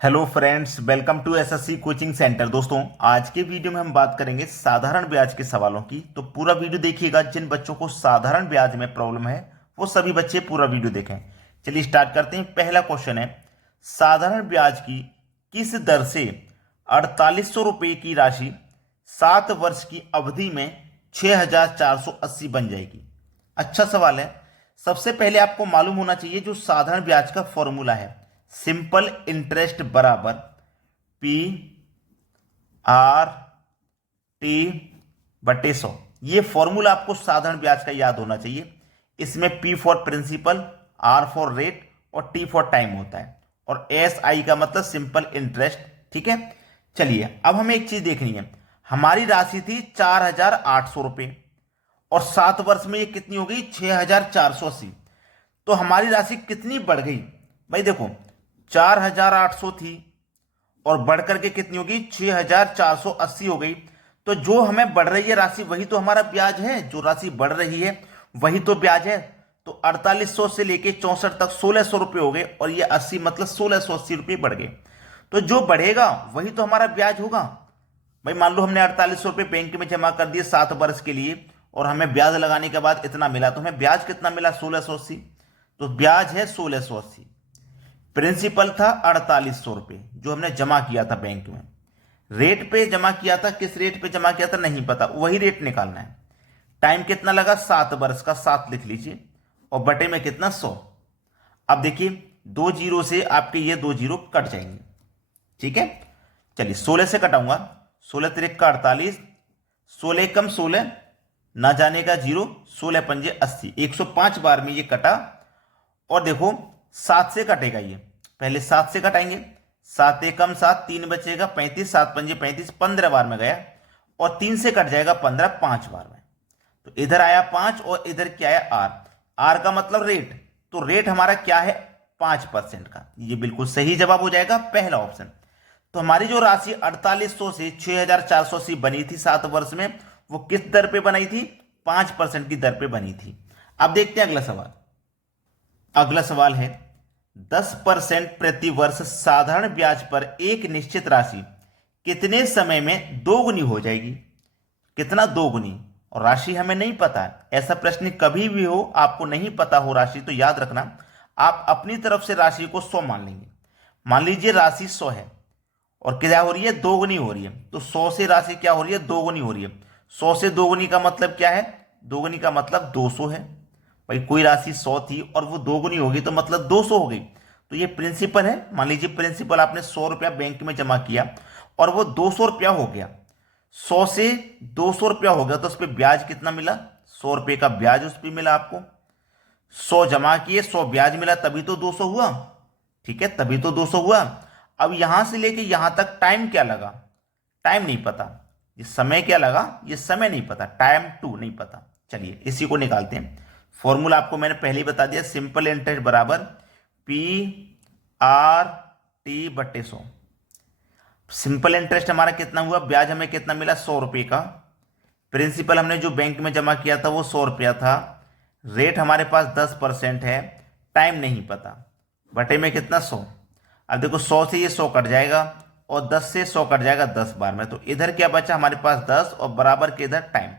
Hello friends, welcome to SSC coaching centre. दोस्तों, आज के वीडियो में हम बात करेंगे साधारण ब्याज के सवालों की। तो पूरा वीडियो देखिएगा। जिन बच्चों को साधारण ब्याज में प्रॉब्लम है वो सभी बच्चे पूरा वीडियो देखें। चलिए स्टार्ट करते हैं। पहला क्वेश्चन है, साधारण ब्याज की किस दर से 4800 रुपये की राशि 7 वर्ष की अवधि में 6480 बन जाएगी। अच्छा सवाल है। सबसे पहले आपको मालूम होना चाहिए जो साधारण ब्याज का फॉर्मूला है, सिंपल इंटरेस्ट बराबर पी आर टी बटे 100। ये फॉर्मूला आपको साधारण ब्याज का याद होना चाहिए। इसमें P for principal, R for rate और टी फॉर टाइम होता है, और एस आई का मतलब सिंपल इंटरेस्ट। ठीक है, चलिए अब हमें एक चीज देखनी है। हमारी राशि थी 4800 रुपये और 7 वर्ष में ये कितनी हो गई, 6480। तो हमारी राशि कितनी बढ़ गई भाई? देखो, 4800 थी और बढ़ करके कितनी होगी, 6480 हो गई। तो जो हमें बढ़ रही है राशि वही तो हमारा ब्याज है। जो राशि बढ़ रही है वही तो ब्याज है। तो 4800 से लेके 64 तक 1600 रुपये हो गए, और ये 80 मतलब 1680 रुपये बढ़ गए। तो जो बढ़ेगा वही तो हमारा ब्याज होगा। भाई मान लो हमने 4800 रुपये बैंक में जमा कर दिए 7 वर्ष के लिए, और हमें ब्याज लगाने के बाद इतना मिला, तो हमें ब्याज कितना मिला, 1680। तो ब्याज है 1680। प्रिंसिपल था 4800 रुपये जो हमने जमा किया था बैंक में। रेट पे जमा किया था, किस रेट पे जमा किया था नहीं पता, वही रेट निकालना है। टाइम कितना लगा, 7 वर्ष का 7 लिख लीजिए, और बटे में कितना, 100। अब देखिए, 2 जीरो से आपके ये 2 जीरो कट जाएंगे। ठीक है, चलिए 16 से कटाऊंगा। 16 तिरिक का 48, 16 कम 16 ना जाने का जीरो, 16 पंजे 80, 105 बार में ये कटा। और देखो 7 से कटेगा, ये पहले 7 से कटाएंगे। 7 एकम 7, 3 बचेगा 35, 7 पंजे 35, 15 बार में गया। और 3 से कट जाएगा 15, 5 बार में। तो इधर आया 5 और इधर क्या आया, आर। आर का मतलब रेट। तो रेट हमारा क्या है, 5% का। ये बिल्कुल सही जवाब हो जाएगा, पहला ऑप्शन। तो हमारी जो राशि 4800 से 6480 बनी थी 7 वर्ष में, वो किस दर पे बनी थी, 5% की दर पे बनी थी। अब देखते हैं अगला सवाल। अगला सवाल है, 10% प्रति वर्ष साधारण ब्याज पर एक निश्चित राशि कितने समय में दोगुनी हो जाएगी। कितना दोगुनी, और राशि हमें नहीं पता है। ऐसा प्रश्न कभी भी हो, आपको नहीं पता हो राशि, तो याद रखना आप अपनी तरफ से राशि को 100 मान लेंगे। मान लीजिए राशि 100 है और क्या हो रही है, दोगुनी हो रही है। तो 100 से राशि क्या हो रही है, दोगुनी हो रही है। 100 से दोगुनी का मतलब क्या है, दोगुनी का मतलब 200 है। भाई कोई राशि 100 थी और वो दोगुनी होगी तो मतलब 200 हो गई। तो ये प्रिंसिपल है। मान लीजिए प्रिंसिपल आपने 100 रुपया बैंक में जमा किया और वो 200 रुपया हो गया। 100 से 200 रुपया हो गया तो उस पर ब्याज कितना मिला, 100 रुपये का ब्याज उस पर मिला आपको। 100 जमा किए, 100 ब्याज मिला, तभी तो 200 हुआ। ठीक है, तभी तो 200 हुआ। अब यहां से लेके यहां तक टाइम क्या लगा, टाइम नहीं पता। ये समय क्या लगा, ये समय नहीं पता, टाइम टू नहीं पता। चलिए इसी को निकालते हैं। फॉर्मूला आपको मैंने पहले ही बता दिया, सिंपल इंटरेस्ट बराबर पी आर टी बटे 100। सिंपल इंटरेस्ट हमारा कितना हुआ, ब्याज हमें कितना मिला, 100 रुपये का। प्रिंसिपल हमने जो बैंक में जमा किया था वो 100 रुपया था। रेट हमारे पास 10% है, टाइम नहीं पता, बटे में कितना, 100। अब देखो 100 से ये 100 कट जाएगा और 10 से 100 कट जाएगा 10 बार में। तो इधर क्या बचा हमारे पास, 10, और बराबर के इधर टाइम।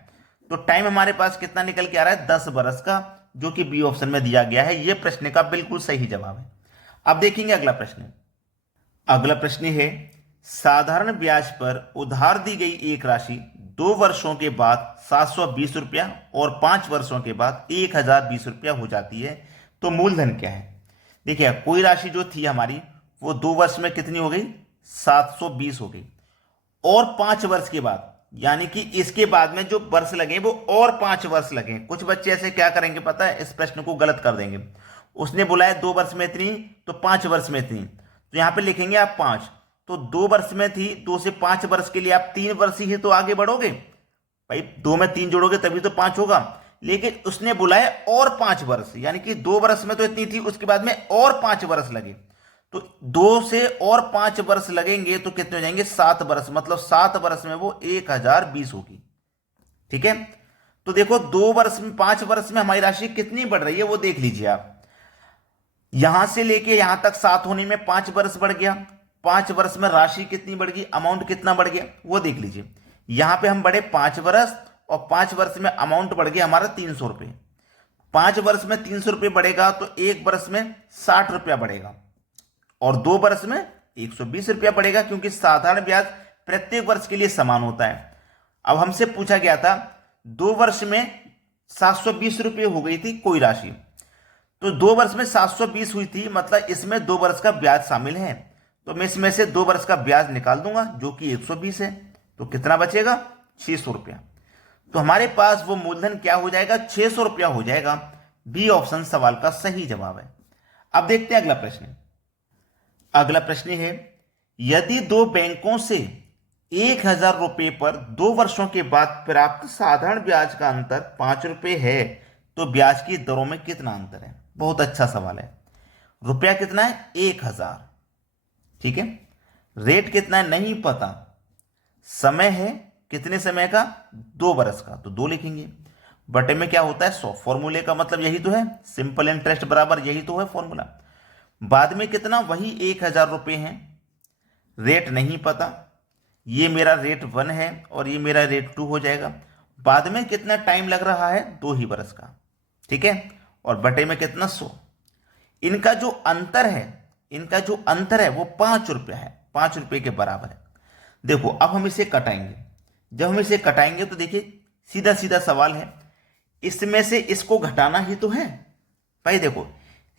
तो टाइम हमारे पास कितना निकल के आ रहा है, 10 वर्ष का, जो कि बी ऑप्शन में दिया गया है। ये प्रश्न का बिल्कुल सही जवाब है। अब देखेंगे अगला प्रश्न। अगला प्रश्न है, साधारण ब्याज पर उधार दी गई एक राशि 2 वर्षों के बाद 720 रुपया और 5 वर्षों के बाद 1020 रुपया हो जाती है, तो मूलधन क्या है। देखिए कोई राशि जो थी हमारी वो 2 वर्ष में कितनी हो गई, 720 हो गई। और 5 वर्ष के बाद, यानी कि इसके बाद में जो वर्ष लगे वो और 5 वर्ष लगे। कुछ बच्चे ऐसे क्या करेंगे पता है, इस प्रश्न को गलत कर देंगे। उसने बोला है 2 वर्ष में इतनी, तो 5 वर्ष में इतनी, तो यहां पे लिखेंगे आप 5। तो 2 वर्ष में थी, 2 से 5 वर्ष के लिए आप 3 वर्ष ही तो आगे बढ़ोगे। भाई 2 में 3 जोड़ोगे तभी तो 5 होगा। लेकिन उसने बोला है और 5 वर्ष, यानी कि 2 वर्ष में तो इतनी थी, उसके बाद में और 5 वर्ष लगे। तो 2 से और 5 वर्ष लगेंगे तो कितने हो जाएंगे, 7 वर्ष। मतलब 7 वर्ष में वो 1020 होगी। ठीक है, तो देखो 2 वर्ष में, 5 वर्ष में हमारी राशि कितनी बढ़ रही है वो देख लीजिए आप। यहां से लेके यहां तक 7 होने में 5 वर्ष बढ़ गया, 5 वर्ष में राशि कितनी बढ़ गई, अमाउंट कितना बढ़ गया वो देख लीजिए। यहां पे हम बढ़े 5 वर्ष और 5 वर्ष में अमाउंट बढ़ गया हमारा 300 रुपये। 5 वर्ष में 300 रुपये बढ़ेगा तो 1 वर्ष में 60 रुपया बढ़ेगा और 2 वर्ष में 120 रुपया बढ़ेगा, क्योंकि साधारण ब्याज प्रत्येक वर्ष के लिए समान होता है। अब हमसे पूछा गया था 2 वर्ष में 720 रुपये हो गई थी कोई राशि, तो 2 वर्ष में 720 हुई थी, मतलब इसमें 2 वर्ष का ब्याज शामिल है, तो मैं इसमें से 2 वर्ष का ब्याज निकाल दूंगा जो कि 120 है, तो कितना बचेगा 600 रुपया। तो हमारे पास वो मूलधन क्या हो जाएगा, 600 रुपया हो जाएगा। बी ऑप्शन सवाल का सही जवाब है। अब देखते हैं अगला प्रश्न। अगला प्रश्न है, यदि 2 बैंकों से 1000 रुपये पर 2 वर्षों के बाद प्राप्त साधारण ब्याज का अंतर 5 रुपये है तो ब्याज की दरों में कितना अंतर है। बहुत अच्छा सवाल है। रुपया कितना है 1000, ठीक है। रेट कितना है नहीं पता, समय है कितने समय का 2 वर्ष का, तो 2 लिखेंगे। बटे में क्या होता है 100, फॉर्मूले का मतलब यही तो है, सिंपल इंटरेस्ट बराबर यही तो है फॉर्मूला। बाद में कितना वही 1000 रुपये है, रेट नहीं पता, ये मेरा रेट 1 है और ये मेरा रेट 2 हो जाएगा। बाद में कितना टाइम लग रहा है 2 ही वर्ष का, ठीक है। और बटे में कितना 100। इनका जो अंतर है वो 5 रुपया है, 5 रुपये के बराबर है। देखो अब हम इसे कटाएंगे, जब हम इसे कटाएंगे तो देखिए सीधा सीधा सवाल है, इसमें से इसको घटाना ही तो है भाई। देखो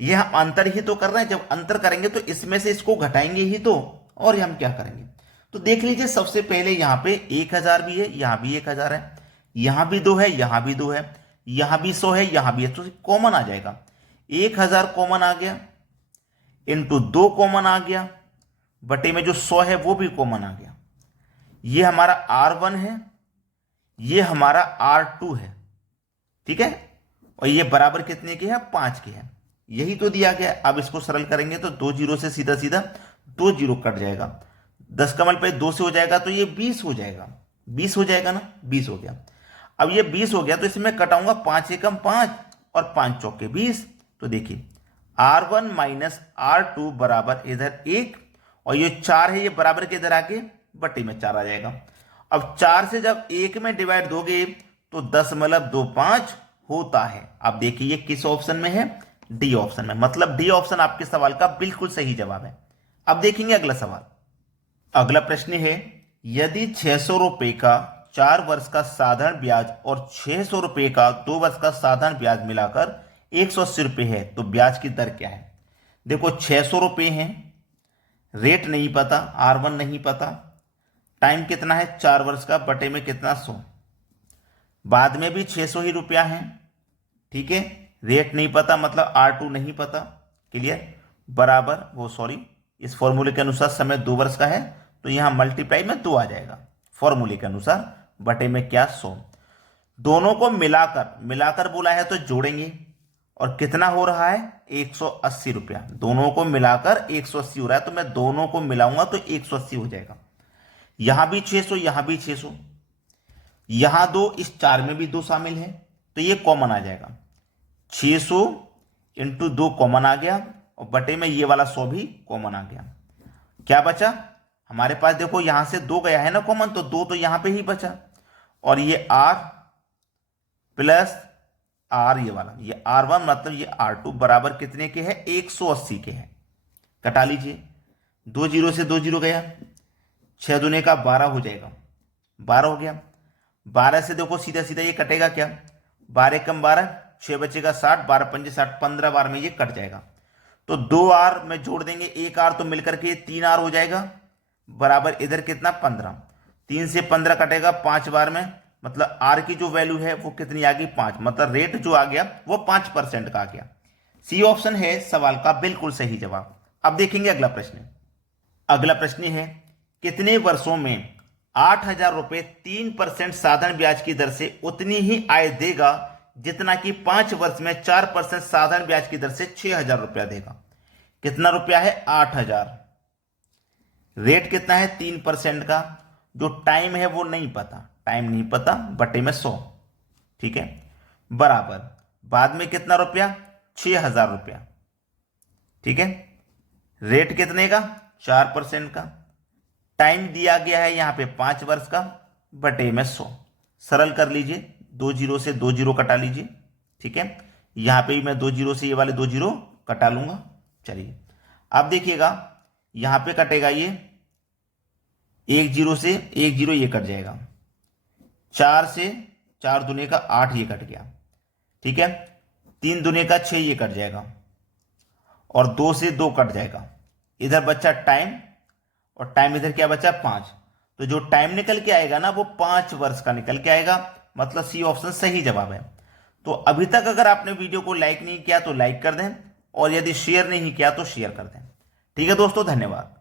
ये हम अंतर ही तो कर रहे हैं, जब अंतर करेंगे तो इसमें से इसको घटाएंगे ही तो, और ये हम क्या करेंगे तो देख लीजिए। सबसे पहले यहां पे 1000 भी है, यहां भी 1000 है, यहां भी 2 है, यहां भी 2 है, यहां भी 100 है, यहां भी है, तो कॉमन आ जाएगा। 1000 कॉमन आ गया, इंटू 2 कॉमन आ गया, बटे में जो 100 है वो भी कॉमन आ गया। ये हमारा R1 है, ये हमारा R2 है, ठीक है। और ये बराबर कितने के है 5 के है, यही तो दिया गया। अब इसको सरल करेंगे तो 2 जीरो से सीधा सीधा 2 जीरो कट जाएगा, 10 का मल्टीप्लाई 2 से हो जाएगा तो ये 20 हो जाएगा, 20 हो जाएगा ना, 20 हो गया। अब ये 20 हो गया तो इसमें कटाऊंगा 5 एकम 5 और 5 चौके 20, तो देखिए R1 माइनस R2 बराबर इधर 1 और ये 4 है, ये बराबर के इधर आके बट्टी में 4 आ जाएगा। अब 4 से जब 1 में डिवाइड दोगे तो 10.25 होता है। अब देखिए ये किस ऑप्शन में है, डी ऑप्शन में, मतलब डी ऑप्शन आपके सवाल का बिल्कुल सही जवाब है। अब देखेंगे अगला सवाल। अगला प्रश्न है, यदि 600 रुपये का 4 वर्ष का साधारण ब्याज और 600 रुपये का 2 वर्ष का साधारण ब्याज मिलाकर 180 रुपये है तो ब्याज की दर क्या है। देखो 600 रुपये है, रेट नहीं पता, R1 नहीं पता, टाइम कितना है 4 वर्ष का, बटे में कितना 100, बाद में भी 600 ही रुपया है, ठीक है। रेट नहीं पता मतलब R2 नहीं पता, क्लियर। बराबर वो सॉरी इस फॉर्मूले के अनुसार समय 2 वर्ष का है तो यहां मल्टीप्लाई में 2 आ जाएगा फॉर्मूले के अनुसार, बटे में क्या 100। दोनों को मिलाकर बोला है तो जोड़ेंगे, और कितना हो रहा है 180 रुपया, दोनों को मिलाकर 180 हो रहा है, तो मैं दोनों को मिलाऊंगा तो 180 हो जाएगा। यहां भी 600, यहां भी 600, यहां 2, इस 4 में भी 2 शामिल है तो ये कॉमन आ जाएगा। 600 इंटू 2 कॉमन आ गया और बटे में ये वाला 100 भी कॉमन आ गया। क्या बचा हमारे पास, देखो यहां से 2 गया है ना कॉमन, तो 2 तो यहां पे ही बचा, और ये R प्लस R ये वाला, ये R1 मतलब ये R2 बराबर कितने के है 180 के है। कटा लीजिए, 2 जीरो से 2 जीरो गया, 6 दूने का 12 हो जाएगा, 12 हो गया। 12 से देखो सीधा सीधा ये कटेगा क्या, 12 कम 12, 6 बचेगा 60, 12 पंजे 60, 15 बार में ये कट जाएगा। तो 2 R में जोड़ देंगे, 1 R तो मिलकर के 3 R हो जाएगा, बराबर इधर कितना 15, 3 से 15 कटेगा 5 बार में, मतलब R की जो वैल्यू है वो कितनी आ गई 5, मतलब रेट जो आ गया वो 5% का आ गया। सी ऑप्शन है सवाल का बिल्कुल सही जवाब। अब देखेंगे अगला प्रश्न। अगला प्रश्न है, कितने वर्षों में 8000 रुपये 3% साधारण ब्याज की दर से उतनी ही आय देगा जितना कि 5 वर्ष में 4% साधारण ब्याज की दर से 6000 रुपया देगा। कितना रुपया है 8000, रेट कितना है 3% का, जो टाइम है वो नहीं पता, टाइम नहीं पता, बटे में 100, ठीक है। बराबर बाद में कितना रुपया 6000 रुपया, ठीक है। रेट कितने का 4% का। टाइम दिया गया है यहाँ पे 5 वर्ष का, बटे में 100। सरल कर लीजिए, 2 जीरो से 2 जीरो कटा लीजिए। ठीक है, यहाँ पे भी मैं 2 जीरो से ये वाले 2 जीरो कटा लूंगा। चलिए अब देखिएगा, यहाँ पे कटेगा ये 1 जीरो से 1 जीरो ये कट जाएगा, 4 से 4 दुने का 8 ये कट गया। ठीक है, 3 दुने का 6 ये कट जाएगा, और 2 से 2 कट जाएगा। इधर बच्चा टाइम, और टाइम इधर क्या बचा 5। तो जो टाइम निकल के आएगा ना वो 5 वर्ष का निकल के आएगा, मतलब सी ऑप्शन सही जवाब है। तो अभी तक अगर आपने वीडियो को लाइक नहीं किया तो लाइक कर दें, और यदि शेयर नहीं किया तो शेयर कर दें। ठीक है दोस्तों, धन्यवाद।